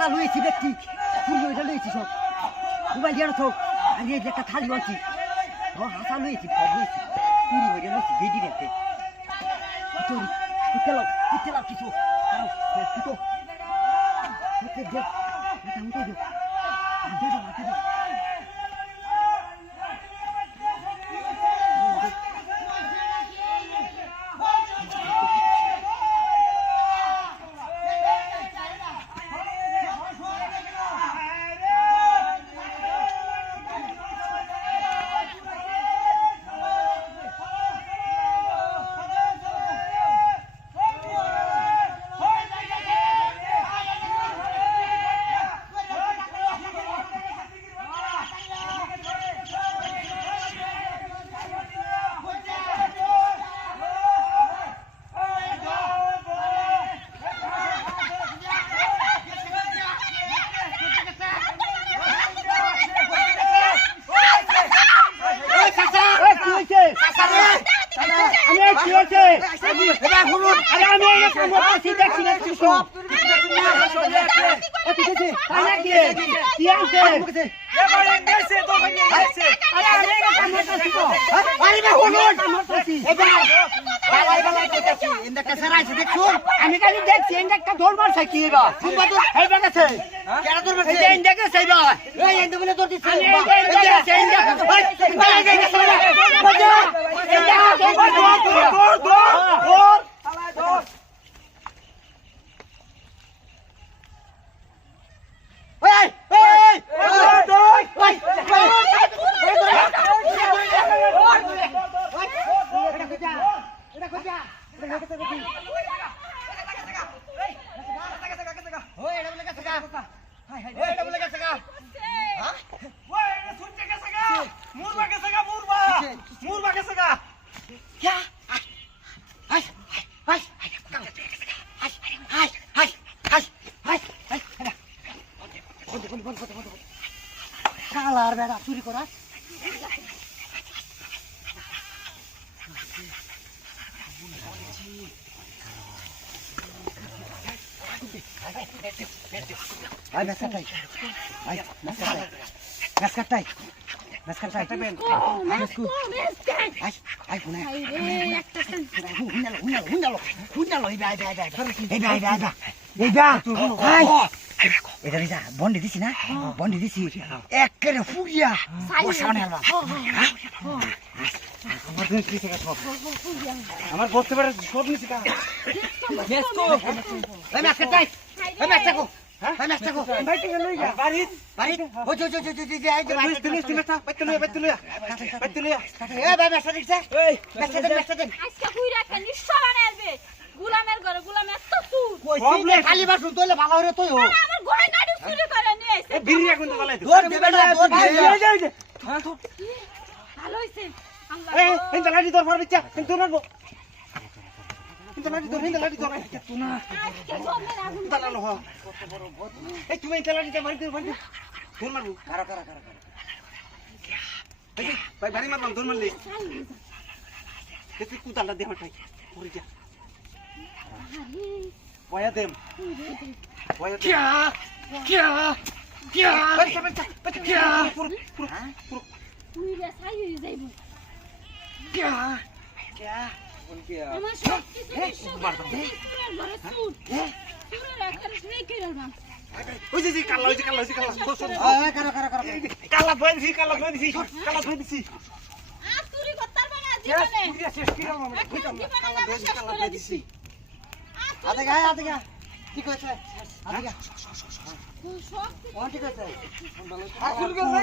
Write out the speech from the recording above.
হাতা লইছি ব্যক্তি পুরো এটা লইছি সব মোবাইল দিয়ে তো আমি এই একটা খালি আছি ও হাতা লইছি সব লইছি পুরো এটা লইছি বেডি রেতে তুই কুতেলাও কিছু কারণ তুই তো দে এটা উঠে দে দে আমি কালি দেখছি একটা ধরবার চাই কি বা ফুটবল তো হেবে গেছে কেন ধরবার চাই ইন্ডিয়া কে চাই বা এই ইন্ডিয়া বলে ধরতি চাই ইন্ডিয়া চাই ইন্ডিয়া কালার বেড়া চুরি করা বন্ডি দিছি না বন্ডি দিছি একেবারে ফুগিয়া বসানে আমার বলতে পারে সব নিছি কা গুলামের ঘরে গুলাম এত চুর কইছি খালি বাসন তোলে ভালো হরে তুই আমার ঘরে গাড়ি চুরি করে নিয়ে আইছে এ বিরিয়া কোন বলাই দে দৌড় দিবে না দৌড় দিবে ভালো হইছে আল্লাহ এই ইনতা লাঠি ধর পারবি চা কিন্তু নারবো ইনতা লাঠি ধর তুই না আজকে জমের আগুন দালানো হ এই তুমি ইনতা লাঠি দে মারি দে ধর মারবো কারা ভাই বাড়ি মারলাম ধর মারলি তুই কুতালটা দে হঠাই পড়ে যা পয়া দেম পয়া দে क्या क्या তুই রে সাই হই যাইবো क्या আমার সব কিছু ঘরে চুর চুরের আকার নেই কেরাম ওই যে কালা কালা ধুই দিছি আর চুরি করতে পারবে না জীবনে পুরিয়া শেষ কিরাম আমরা কালা দিছি আতে গা কি কইছে আতে গা সব ঠিক আছে আর চুরি করে